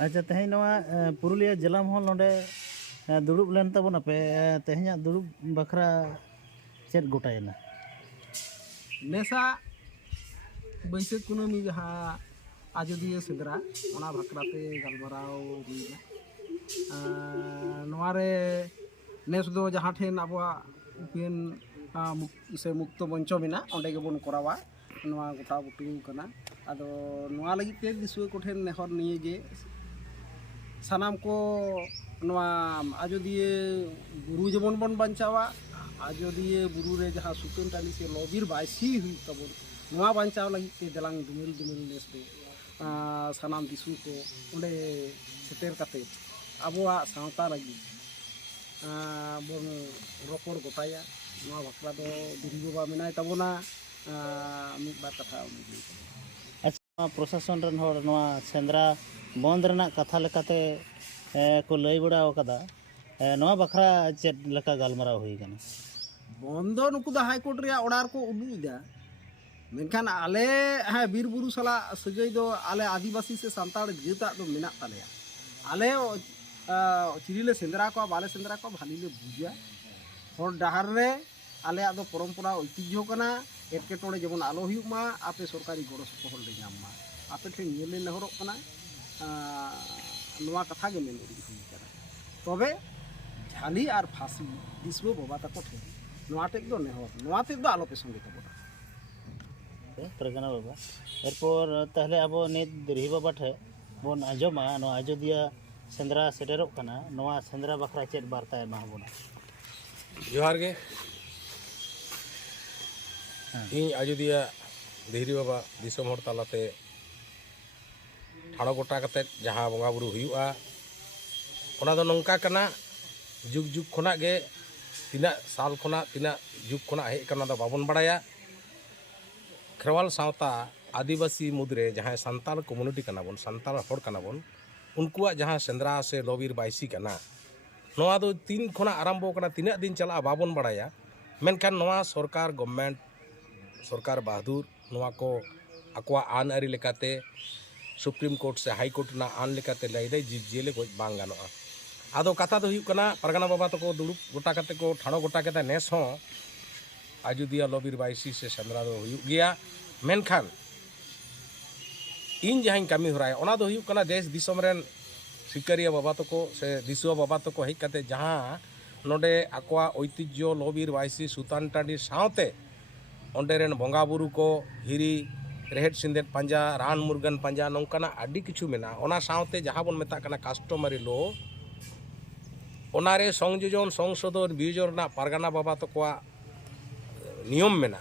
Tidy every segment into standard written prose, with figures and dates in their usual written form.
अच्छा तेहें नवा पुरुलिया जिला में नोडे दुड़ुब लेन तबोना पे तेहें दुड़ुब बखरा चेत गोटायना नेसा बैसाख कुनामी जहाँ आजोदिया सेंद्रा ओना बाखराते गलमाराव हुईना नोवारे नेस दो जहाँ ठेन आबवा उपेन से मुक्त मंच मेना ओंडे गेबोन करावा नोवा गोटा बुटू कना आदो नोवा लगी ते दिसुए कोठेन नेहर निये जे सानाम को नोवा आजोदिया बुरु जेबोन बन बांचावा आजोदिया बुरु रे जहाँ सुतन टाली से लॉबिर बायसी हुई तबोन नोवा बांचाव लगी ते दलांग दुमिल दुमिल नेस दो सानाम दिसु को ओंडे सेटेर काते आबवा सावता लगी बोन रोपड़ गोटाया नोवा बाखरा दो दिरी बाबा मेनाय तबोना मिद बार कथा अच्छा प्रशासन रन होड़ नोवा सेंद्रा बंद रना कथा लेकाते को लई बड़ा ओकदा नोवा बखरा चेत लेका गालमाराव हुई कना बंदो नुकु दा हाईकोर्ट रे ऑर्डर को उदुदा मेनखान आले हाँ बीर बुरु सला सगै दो आले आदिवासी से सांताड़ जेता दो मेना तालेया आले चिरिले सेंद्रा को बाले सेंद्रा को भालीले बुझा हर डाहार रे आले आदो परंपरा ऐतिह्य कना एटकेटोड़े जेमन आलो हुयुमा आपे सरकारी गड़ो सपोहल ले नामा आपे ठेन नेले नेहरक कना नोवा कथा गे मेन उड़ी हुई कना तबे झाली आर फांसी दिसबो बाबा तको ठेन नोवा टेक दो नेहर नोवा टेक दो आलो पे संगे तबोना परगना बाबा एरपर ताहले अब नित दिरही बाबा ठे बोन आजमा नो आजोदिया सेंद्रा सेटेरोक कना नोवा सेंद्रा बखरा चेत बार्ता एमा बोना जोहार गे इन आजोदिया दिहरी बाबा दिसोम हर तालाते ठाड़ो गोटा कते जहाँ बंगा बुरु हुयुआ ओना दो नंका कना जुग जुग खोना गे तिना साल खोना तिना जुग खोना हेज कना दो बाबन बड़ाया खेरवाल सावता आदिवासी मुद्रे जहाँ सांताल कम्युनिटी कना बोन सांताल हर कना बोन उनकुआ जहाँ सेंद्रा से लॉबिर बायसी कना नोआ दो तीन खोना आरंभो कना तिना दिन चला बाबन बड़ाया मेनखान नोआ सरकार गवर्नमेंट सरकार बहादुर नोआ को आकुआ आन आरी लेकाते सुप्रीम कोर्ट से हाई कोर्ट ना आन लेकाते लैदे जीव जियले गज बांग गानोआ आदो कथा दो हुयुग कना परगना बाबा तको दुड़ुब गोटा कते को ठाड़ो गोटा कते नेस हो आजोदिया लॉबिर बायसी से सेंद्रा दो हुयुग गया मेनखान इन जहाँ कमी हराया ओना दो हुयुग कना देश दिसोम रेन सिकारिया बाबा तको से दिसुआ बाबा तको हेज कते जहाँ नोडे आकुआ ऐतिह्य लॉबिर बायसी सुतान टाँडी सावते ओंडे रेन बंगा बुरु को हिरी रेहेड सिंदेट पंजा रान मुर्गन पंजा नौकाना आदि किछु मेना ओना सावते जहाँ बोन मेता कना कास्टमारी लो ओनारे संयोजन संशोधन बियोजन ना परगना बाबा तकोआ नियम मेना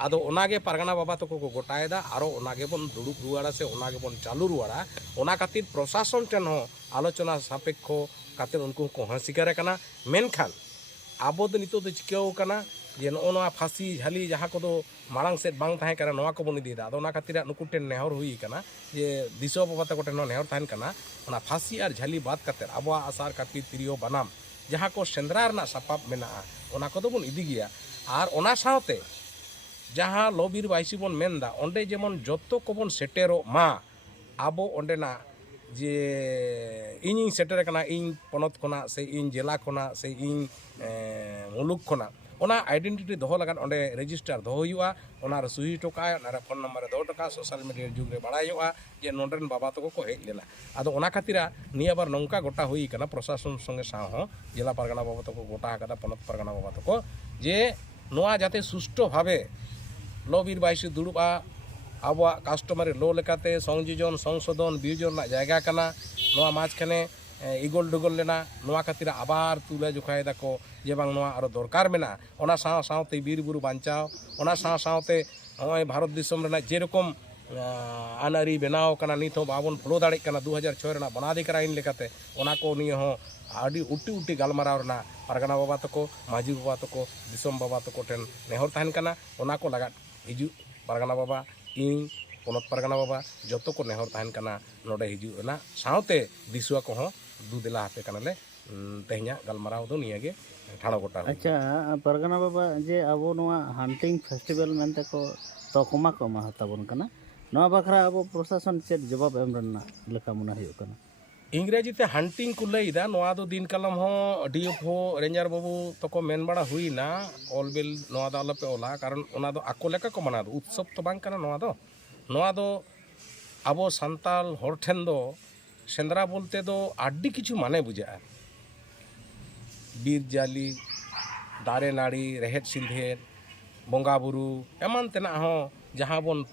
आदो ओनागे परगना बाबा तको को गोटायदा आरो ओनागे बोन दुड़ुब रुवाड़ा से ओनागे बोन चालू रुवाड़ा ओना खातिर प्रशासन ठेन हो आलोचना सापेक्ष खातिर उनको को हंसिकार कना मेनखान आबो दो नितो दो चिकाओ कना जे नोआ फांसी झाली जहाँ को दो मांग सेट बांग ताहे कना नोआ को बोन इदीदा आदो ओना खातिर नुकु ठेन नेहर हुई कना जे दिसो बाबा तको ठेन नेहर ताहेन कना ओना फांसी आर झाली बात करते आबो आसार कापी तिरियो बनाम जहाँ को सेंद्रा रना सापाब मेना ओना को दो बोन इदी गया आर ओना सावते जहाँ लॉबिर बायसी बोन मेनदा ओंडे जेमन जतो को बोन सेटेरो मा आबो ओंडेना जे इन सेटेर कना इन पनत खोना से इन जिला खोना से इन मुलुक खोना ओना आइडेंटिटी दोहो लगन ओंडे रेजिस्टार दोहो हुयुआ ओना रे सुही टोकाय ओना रे फोन नंबर दोहो टोका सोशल मीडिया जुग रे बड़ाय हुआ जे नोंडरन बाबा तको को हेज लेना आदो ओना खातिरा निया बार नौका गोटा हुई कना प्रशासन संगे साव हो जिला परगना बाबा तको गोटा कदा पनत परगना बाबा तको जे नोआ जाते सुष्टो भावे लॉबिर बायसी दुड़ुबा आबवा कास्टमारी लो लेकाते संयोजन संशोधन बियोजन ना जायगा कना नोआ माझखाने इगल डुगल लेना नोआ खातिर आबार तुले जोखाय दाको जे बांग नोआ आरो दरकार मेना ओना साव सावते बीर बुरु बांचाव ओना साव सावते नोय भारत दिसोम रेना जे रकम आनारी बनाव कना नित हो बाबन फॉलो दाड़े कना 2006 रेना बनाधिकाराइन लेकाते ओना को निये हो आड़ी उटी उटी गालमाराव रेना परगना बाबा तको माझी बाबा तको दिसोम बाबा तको ठेन नेहर ताहेन कना ओना को लगात हिजु परगना बाबा इन पनत परगना बाबा जतो को नेहर ताहेन कना नोडे हिजु ना सावते दिसुआ को हो दु दिला हाते कनाले तेह냐 गालमाराव दो नियागे ठाड़ो गोटा अच्छा परगना बाबा जे अब नोआ हांटिंग फेस्टिवल मेनते को तकमा को मा हताबन कना नोआ बखरा अब प्रशासन चेत जवाब एम रना लेका मुना हुयुग कना इंग्रेजी ते हंटिंग को लैदा नोआ दो दिन कलम हो डीएफओ रेंजर बाबू तको मेन बड़ा हुईना ऑलबिल नोआ दो आलोपे ओला कारण ओना दो आको लेका को मना दो उत्सव तो बांग कना नोआ दो आबो संताल हर ठेन दो सेंद्रा बोलते दो आड्डी किछु माने बुझा बीर जाली दारे नाड़ी रेहेद सिंधेर बंगा बुरु एमान तेना हो जहाँ बन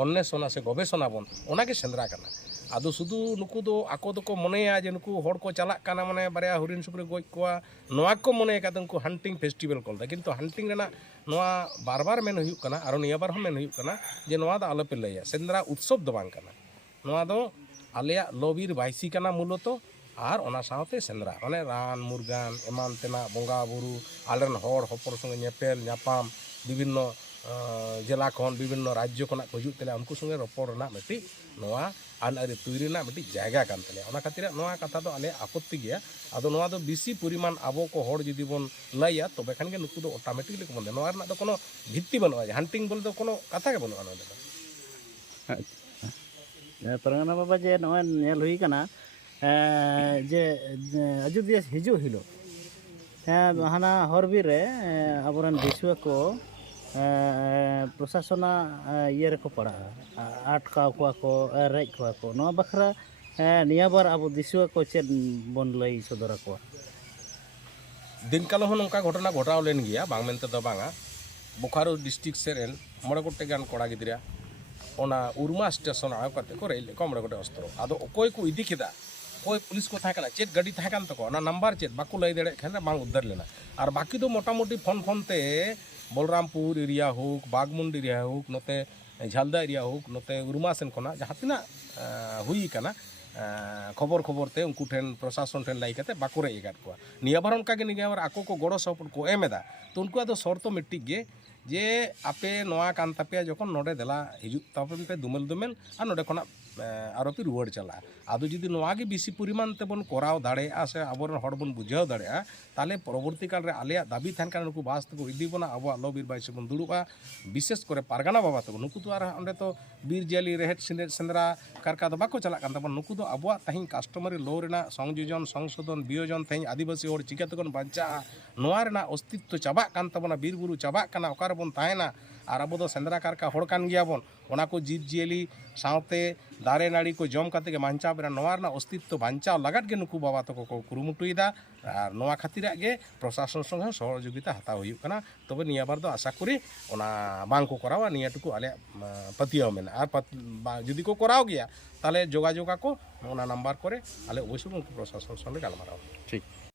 अन्वेषणा से गवेषणा बन ओनागे सेंद्रा कना आदो सुधु नुकु दो आको दो को मनेया जे नुकु हर को चलाक काना माने बारे हरिण सुकरी गज कोआ नोआ को मने का उनको हंटिंग फेस्टिवल कोलदा किंतु हंटिंग रेना नोआ बार बार मेन हुयुक कना आरो निया बार हम मेन हुयुक कना जे नोआ दा आलोपे लैया सेंद्रा उत्सव दो बांग कना नोआ दो आलेया लोबीर बाइसी कना मूलतो और ओना साथे सेंद्रा माने रान मुरगान एमान तेना बंगा बुरु आलेन हर हपर संगे नेपेल न्यापाम विभिन्न जिला खन विभिन्न राज्य खना हजूग तेले उनको संगे रपड़ रना मिट्टी नोआ आन आरि तैरी रना मिट्टी जायगा कान तेले ओना खातिर नोआ कथा दो आले आपत्ति गया आदो नोआ दो बेसी परिमाण आबो को हर जदि बोन लैया तबे खान गे नुकु दो ऑटोमेटिकली को बंदे नोआ रना दो कोनो भित्ति बनुआ हंटिंग बोल दो कोनो कथा के बनुआ नोदे परगना बाबा जे नोय नेल हुई कना जे अयोध्या हिजु हिलो हाना हरबीर रे आबरन दिसुआ को प्रशासना ये रखो पड़ा आटकाव को रेज को नोआ बखरा निया बार अब दिसुआ को चेद बन लई सदरा को दिन कालो हो नोंका घटना घटाव लेन गया बांग मेनते दो बांगा बोकारो डिस्ट्रिक्ट सेरेन मोड़े गोटे गान कोड़ा गिद्रिया ओना उर्मा स्टेशन आव करते को रेल को मोड़े गोटे अस्त्र आदो ओकोय को इदी केदा कोई पुलिस को था कना चेत गाड़ी था कान तको ना नंबर चेत बाको लई देड़े खान बांग उद्धार लेना और बाकी दो मोटा मोटी फोन फोन ते बलरामपुर एरिया हुक बागमुंड एरिया हुक नोते झालदा एरिया हुक नोते उर्मा सेन कोना जहाँ तिना हुई कना खबर खबर ते उनको ठेन प्रशासन ठेन लाई कते बाको रे एगाट को निया बार उनका के निया बार आको को गड़ो सपोर्ट को एमेदा तो उनको आदो शर्त मिट्टी गे जे आपे नोआ कान तापे जखन नोडे देला हिजु तापन पे दुमेल दुमेल आ नोडे खना आरोपी रुवाड़ चला आदो जदि नोआ गे बेसी परिमाण तेबन कराव दाड़ेया से आबोरन हड़ बन बुझाव दाड़ेया ताले परवर्ती काल रे आलेया दाबी थान कान नुकु बास तको इदी बना आबो लबीर बाइसे बन दुड़ुबा विशेष करे पारगाना बाबा तको नुकु तो आर अंडे तो बीर जाली रेहेड सेंद्रा कारका दो बाको चला कान तबन नुकु दो आबो ताहिं कस्टमरी लो रेना संयोजन संशोधन बियोजन थाई आदिवासी हड़ चिका तकन बांचा नोआ रेना अस्तित्व चाबा कान तबना बीर बुरु चाबा काना ओकार बन ताहेना और अब सेंद्रा कारका हड़ कान गया बन ओना को जीव जियली सावते दारे नाड़ी को जम काते के बांचा बेरा नोआ रेना अस्तित्व बांचा लागत गे नुकु बाबा तको को कुरुमुटुइदा और नोआ खातिर गे प्रशासन संगे सहयोगिता हताव हुयुग कना तबे निया बार दो आशा करी ओना बांग को करावा निया टुकु आले पतियाव मेना और जदि को कराव गया ताले जोगाजोगा को ओना नंबर करे आले अवश्य उनको प्रशासन संगे गालमाराव ठीक।